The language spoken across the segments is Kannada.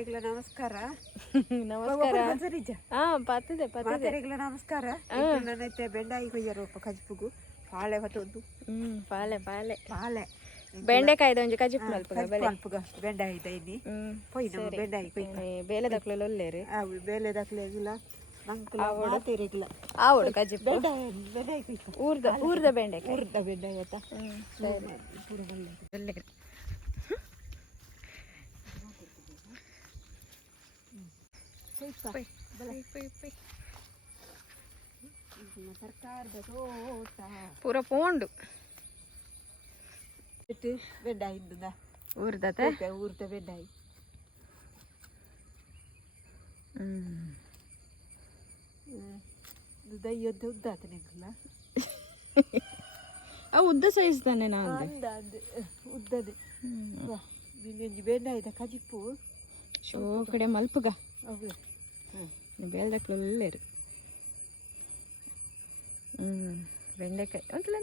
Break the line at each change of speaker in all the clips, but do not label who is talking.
ನಮಸ್ಕಾರ.
ನಮಸ್ಕಾರ. ಹಾ ಪತ್ತಿದೆ ಪತ್ತಿದೆ
ನಮಸ್ಕಾರ. ನನ್ನೈತೆ ಬೆಂಡಾಯಿ ಕೊಯ್ಯರು ಕಜ್ಪುಗು. ಪಾಳೆ ಹೊತ್ತೊಂದು
ಹ್ಮ್ ಪಾಳೆ ಪಾಳೆ.
ಪಾಳೆ.
ಬೆಂಡೆಕಾಯ್ದ ಒಂಜಿ ಕಜಿಪ್ ಮಲ್ಪಗ ಬೆಲೆ
ಅಲ್ಪಗ ಬೆಂಡಾಯಿ ದೈನಿ
ಹ್ಮ್
ಪೊಯ್ ನಮ್ಮ ಬೆಂಡಾಯಿ ಕೊಯ್
ಏ, ಬೇಲೆ ದಕ್ಲೆಲ್ಲ ಒಲ್ಲೇರಿ
ಅವು ಬೇಲೆ ಮಾತೇರಿಗಿಲ್ಲ
ಆವಡು ಕಜಿಪ್ ಊರ್ದ ಊರ್ದ ಬೆಂಡೆಕಾಯಿ.
ಊರ್ದ ಬೆಂಡೆ ಆಯ್ತಾ?
ಹ್ಮ್ ಸರಿ.
ಪೂರ
ಪೋಂಡು.
ಬೆಡ್ ಇಂದುದ
ಊರ್ದತೆ?
ಊರ್ದ
ಹ್ಮ್.
ದಯ್ಯದ್ದು ಉದ್ದ ನಿಂಕಲ್ಲ
ಆ ಉದ್ದ ಸೈಜ್ ತಾನೆ ನಾವು
ಅಂದ ಅಂದ. ಉದ್ದದೆ ನಿನ್ನೊಂಜಿ ಬೆಂಡಾಯ್ದ ಕಜಿಪ್ಪು?
ಶೋ ಕಡೆ ಮಲ್ಪಗ.
ಅವು
ದಕ್ಲೆಲ್ಲ ಒಲ್ಲೇರು ಹ್ಮ್ ಬೆಂಡೆಕಾಯಿ ಉಂಟಲ್ಲ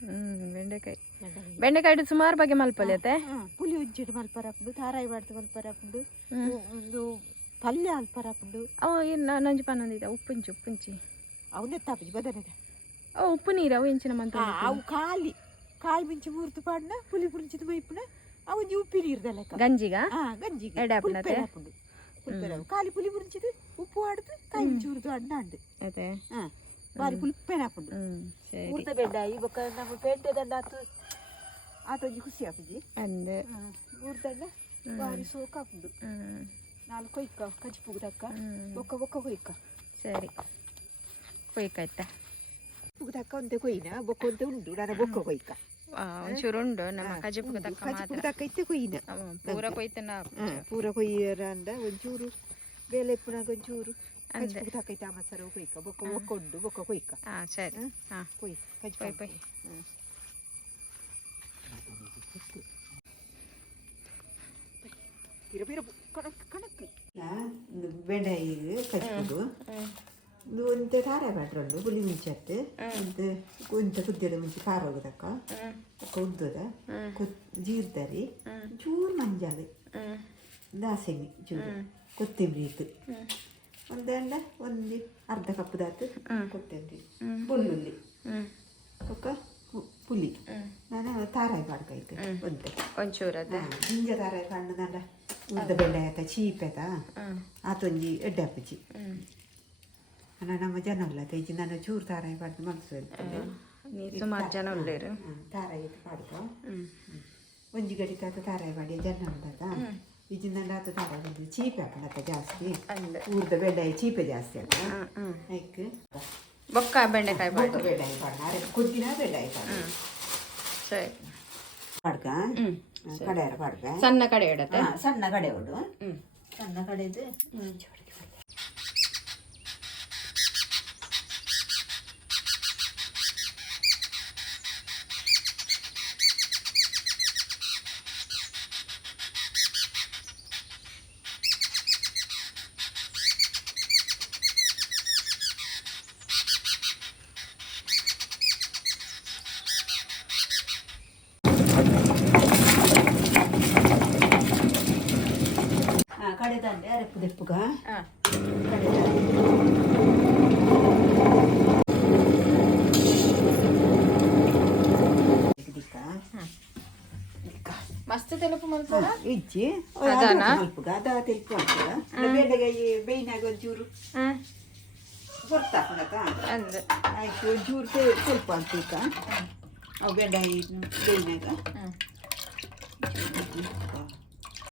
ಹ್ಮ್ ಬೆಂಡೆಕಾಯಿ. ಬೆಂಡೆಕಾಯಿ. ಸುಮಾರು ಬಗ್ಗೆ ಮಲ್ಪಲ್ಯತೆ
ಪುಲಿ ಉಜ್ಜಿಟ್ಟು ಮಲ್ಪರಾಪುಂಡು ತಾರಾಯಿ ಬಾಡ್ದು ಮಲ್ಪರಾಪುಂಡು
ಹಾಕ್ಬಿಡು
ಒಂದು ಪಲ್ಯ ಅಲ್ಪರಾಪುಂಡು
ಅವ ಏನು ನಂಜು ಪನ್ನೊಂದಿದ ಉಪ್ಪುಂಚಿ ಉಪ್ಪುಂಚಿ
ಅವನೇ ತಾಪಜಿ ಬದನದ
ಅವು ಉಪ್ಪು ನೀರು ಅವು ಇಂಚಿನ ಮಂತ
ಅವು ಖಾಲಿ. ಕಾಯಿ ಮಿಂಚಿ ಮೂರ್ತು ಪಾಡ್ನ ಪುಲಿ ಪುಂಚಿದ ಮೈಪುನ ಅವು ಉಪ್ಪಿ ನೀರ್ದಲ್ಲ
ಗಂಜಿಗ?
ಗಂಜಿಗೆ
ಎಡೆ ಹಾಪುನತೆ?
ಪುಲ್ಪೆರಾಪುಂಡು ಪುಲ್ಪೆರಾಪು ಕಾಲಿ ಪುಲಿ ಪುಂಚಿದು ಉಪ್ಪು ಆಡ್ದು ಕಾಯಿ ಮಿಂಚಿ ಉರ್ದು ಅಣ್ಣ ಅಂಡು
ಅದೇ
ಹಾ ಬಾರಿ ಪುಲ್ಪೆನಾಪುಂಡು
ಹ್ಮ್ ಸರಿ
ಊರ್ದ ಬೆಡ್ಡ ಈ ಬೊಕ್ಕ ನಮ್ಮ ಪೇಂಟೆ ದಂಡ ಆತು ಆತೊಂಜಿ ಖುಷಿ ಆಪುಜಿ
ಅಂದ
ಊರ್ದಂಡ ಬಾರಿ ಸೋಕಾಪುಂಡು
ಹ್ಮ್
ನಾಲ್ಕು ಕೊಯ್ಕ ಕಜ್ಪುಗು ತಕ್ಕ
ಹ್ಮ್.
ಬೊಕ್ಕ ಬೊಕ್ಕ ಕೊಯ್ಕ
ಸರಿ ಕೊಯ್ಕಾಯ್ತಾ
ಪುಗು ತಕ್ಕ ಒಂತೆ ಕೊಯ್ನ ಬೊಕ್ಕ ಒಂತೆ ಉಂಡು ನನ್ನ ಬೊಕ್ಕ ಕೊಯ್ಕ
ಒಂಚೂರು ಉಂಡು ನಮ್ಮ ಕಜಪುಗ ತಕ್ಕ
ಕಜ್ಪುಗು
ಮಾತ್ರ
ತಕ್ಕ ಇತ್ತೆ ಕೊಯ್ನ
ಅವ ಪೂರ ಕೊಯ್ತನ
ಹಾ, ಪೂರ ಕೊಯ್ಯರ ಅಂದ ಒಂಚೂರು ಬೇಲೆ ಪುನಗ ಒಂಚೂರು
ಅಂದೆ.
ಕಜ್ಪುಗು ತಕ್ಕ ಇತ್ತೆ ಮಸರ ಕೊಯ್ಕ ಬೊಕ್ಕ ಬೊಕ್ಕ ಉಂಡು ಬೊಕ್ಕ ಕೊಯ್ಕ
ಹಾ ಸರಿ
ಹ್ಮ್.
ಹಾ
ಕೊಯ್
ಪೈ
ಕಜ್ಪುಗು
ಪೈ
ಪಿರ ಪಿರ ಕಣಕ್ ಕಣಕ್ ಬೆಂಡಾಯಿ ಕಜ್ಪುಗು ಒಂತೆ ಖಾರ ಪುಲಿ ಮುಂಚೆತ್ತು ಒಂದು ಒಂತೆ ಕುದ್ದಿದ ಮುಂಚೆ ಖಾರ ಹೋಗದಕ್ಕ ಅಕ್ಕ ಉದ್ದದ ಜೀರ್ದರಿ. ಚೂರು
ಹ್ಮ್
ದಾಸೆಮಿ ಚೂರು ಕೊತ್ತಂಬರಿ ಇತ್ತು
ಹ್ಮ್
ಒಂದು ಅರ್ಧ ಕಪ್ ದಾತು ಕೊತ್ತಂಬರಿ. ಬೆಳ್ಳುಳ್ಳಿ ಒಕ್ಕ ಪುಲಿ ನಾನು ತಾರಾಯಿ ಪಾಡ್ಕಾಯ್ತು ಒಂದು
ಒಂಚೂರು
ಜಿಂಜ ತಾರಾಯಿ ಪಾಂಡು ನಂಡ ಉದ್ದ ಬೆಳ್ಳೆ ಆಯ್ತಾ ಚೀಪ್
ಆಯ್ತಾ
ಆತೊಂಜಿ ಎಡ್ಡೆ ಅಪ್ಪಜಿ ಅಣ್ಣ ನಮ್ಮ ಜನ ಇಲ್ಲ ತೆಜಿ ನಾನು ಚೂರು ತಾರಾಯಿ ಪಾಡ್ದು ಮನಸ್ಸು
ನೀ ಸುಮಾರು ಜನ ಉಳ್ಳೇರು
ತಾರಾಯಿ ಪಾಡ್ಕ
ಹ್ಮ್
ಒಂಜಿ ಗಡಿ ತಾತ ತಾರಾಯಿ ಪಾಡಿ ಜನ ಉಂಟದ ಇಜಿಂದ ಆತ ತಾರಾಯಿ ಪಾಡಿ ಚೀಪೆ ಹಾಕೊಂಡತ್ತ ಜಾಸ್ತಿ. ಊರ್ದ ಬೆಡ್ಡಾಯಿ ಚೀಪೆ ಜಾಸ್ತಿ ಅಲ್ಲ? ಐಕ್
ಬೊಕ್ಕ ಬೆಂಡೆಕಾಯಿ ಬಾಡು
ಬೊಕ್ಕ ಬೆಡ್ಡಾಯಿ ಪಾಡ ಅರೆ ಕುದ್ದಿನ ಬೆಡ್ಡಾಯಿ
ಪಾಡ್ದು ಸರಿ.
ಪಾಡ್ಕ ಕಡೆಯರ ಪಾಡ್ಕ
ಸಣ್ಣ ಕಡೆ ಇಡತ್ತೆ.
ಸಣ್ಣ ಕಡೆ ಉಡು ಸಣ್ಣ ಕಡೆದು ಕಡೆ ಇಜ್ಜಿ.
ಅದಾನ?
ಅಲ್ಪಗ ಅದ ತೆಲುಪು ಆಗ್ತದ ಬೇಡಗೆ ಈ ಬೇಯ್ನಾಗ ಒಂಚೂರು
ಹ್ಮ್.
ಗೊತ್ತಾಕಣಕ
ಅಂದ.
ಆಯ್ತು ಒಂಚೂರು ಸ್ವಲ್ಪ ಅಂತೀಕ ಅವು ಬೆಂಡ ಬೇಯ್ನಾಗ
ಹ್ಮ್.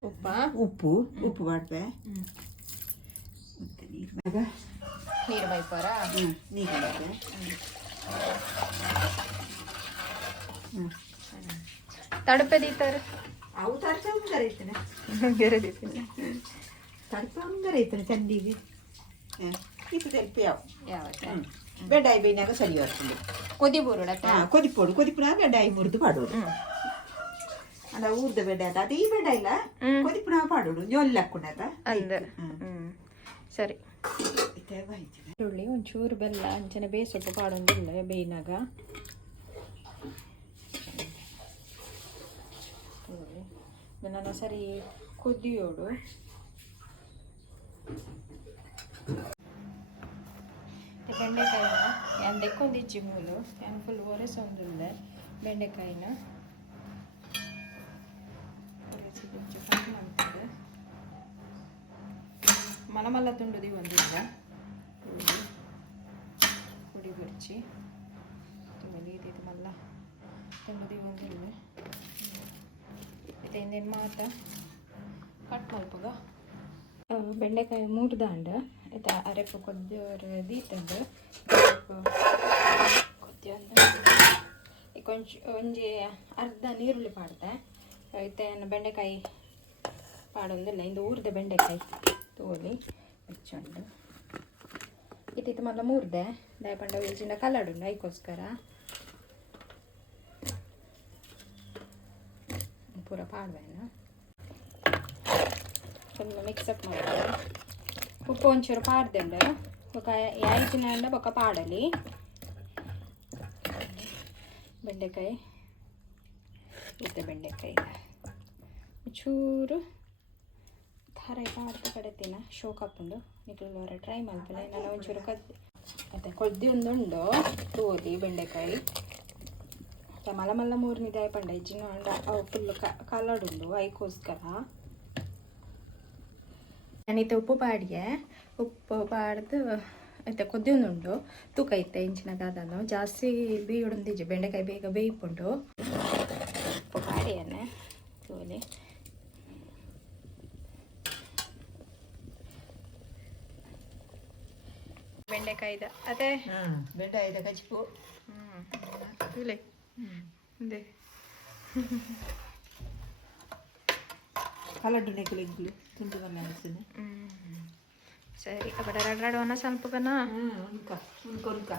ಉಪ್ಪ?
ಉಪ್ಪು ಉಪ್ಪು
ಬಾಡ್ಪೆ
ಮತ್ತೆ
ನೀರು ಬೈಪಾರ
ಹ್ಞೂ ನೀರು ಮಾಡ್ಬೆ ಹ್ಞೂ
ತಡಪೆ ದೀತಾರ
ಅವು ತರ್ಕ ಉಂದರ ಐತನೆ
ಬೇರೆ ದಿವಸ
ತರ್ಕ ಉಂದರ ಐತನೆ ಚಂದಿಗೆ ಇದು ತೆಲ್ಪ ಯಾವ
ಯಾವ
ಬೆಂಡಾಯಿ ಬೇಯ್ನಾಗ ಸರಿ ಬರ್ತದೆ
ಕೊದಿ ಬೂರುಡಕ್ಕ
ಹಾ ಕೊದಿಪೋಡು ಕೊದಿಪುನ ಬೆಂಡಾಯಿ ಮುರಿದು ಪಾಡೋಡು அந்த ஊர்த விட அது ஈ விட
இல்ல
கொதிப்புனா பாடுடும் ஜொல்லி ಹಾಕೊಂಡದ
ಅಂದೆ ಸರಿ ಈರುಳ್ಳಿ ಒಂಚೂರು ಬೆಲ್ಲ ಅಂಚನೆ ಬೇಯಿಸೋದು ಪಾಡೊಂದಿಲ್ಲ ಬೇಯಿನಾಗ ನಾನು ಸರಿ ಕುದಿಯೋಡು ಬೆಂಡೆಕಾಯಿನ ಎಂದಕ್ಕೊಂದಿಚ್ಚಿ ಮೂಲು ಫುಲ್ ಒರೆಸೊಂದುಂದೆ ಬೆಂಡೆಕಾಯಿನ ತುಂಡದಿ ತುಂಡುದಿ ಒಂದಿಲ್ಲ ಪುಡಿ ಬರ್ಚಿ ಇದು ಮಲ್ಲ ತುಂಡುದಿ ಒಂದಿಲ್ಲ ಇದೇನೇನು ಮಾತ? ಕಟ್ ಮಲ್ಪಗ ಬೆಂಡೆಕಾಯಿ ಮೂರು ದಾಂಡ ಇದು ಅರೆಪು ಕೊದ್ದೋರ ಕೊದ್ದಿ ಕೊದ್ದೊಂದು ಕೊಂಚ, ಒಂಜಿ ಅರ್ಧ ನೀರುಳ್ಳಿ ಪಾಡ್ದೆ. ಇತ್ತೆ ಬೆಂಡೆಕಾಯಿ ಪಾಡೊಂದಿಲ್ಲ ಇಂದು ಊರ್ದ ಬೆಂಡೆಕಾಯಿ. ತೋಲಿ ಹಚ್ಚೊಂಡು ಇತ್ತಿತ್ತು ಮಲ್ಲ ಮೂರ್ದೆ ದಯಪಂಡ ಇಲ್ಚಿಂದ ಕಲರ್ ಉಂಡು ಐಕೋಸ್ಕರ ಪೂರ ಪಾಡ್ವೇನು ಫುಲ್ ಮಿಕ್ಸಪ್ ಮಾಡ್ತಾರೆ ಉಪ್ಪು ಒಂಚೂರು ಪಾಡ್ದಂಡು ఒక యాయిచినండ ఒక పాడలి బెండకాయ ఉద్ద బెండకాయ ಚೂರು ಥರ ಮಾಡ್ತಾ ಕಡೆತಿನ ಶೋಕ್ ಹಾಕೊಂಡು ನಿಕ್ಲವರ ಟ್ರೈ ಮಾಡ್ತೀನಿ. ನಾನು ಒಂಚೂರು ಕದ್ದೆ ಮತ್ತೆ ಕೊದ್ದಿ ಒಂದುಂಡು. ತೋದಿ ಬೆಂಡೆಕಾಯಿ. ಮಲ ಮಲ್ಲ ಮೂರನೇ ದಾಯ ಪಂಡ ಇಜ್ಜಿನ ಅವು ಫುಲ್ ಕಲಡುಂಡು, ಐಕೋಸ್ಕರ. ನಾನಿತ್ತೆ ಉಪ್ಪು ಪಾಡಿಗೆ ಉಪ್ಪು ಪಾಡ್ದು ಐತೆ ಕೊದ್ದಿಯೊಂದುಂಡು ತೂಕ ಇತ್ತೆ ಇಂಚಿನ ಕಾದನು ಜಾಸ್ತಿ ಬೇಯುಡುಂದಿಜ್ಜೆ ಬೆಂಡೆಕಾಯಿ ಬೇಗ ಬೇಯಿಪುಂಡು ಉಪ್ಪು ಪಾಡಿಯನ್ನೇ ತೋಲಿ ಬೆಂಡೆಕಾಯಿದ ಅದೇ
ಬೆಂಡೆಕಾಯ್ದ ಕಚ್ಪು
ಹ್ಞೂ ಹಿಂದೆ
ಕಲಡ್ಡು ನೆಗಲಿಗ್ಲು ತುಂಡು ಬಲ್ಲ ಅನಿಸ್ತದೆ
ಸರಿ ಅಬಡ ರಡ್ ರಡ್ ಒಣ
ಹ್ಞೂ ಕನ ಉಣ್ಕ ಉಣ್ಕ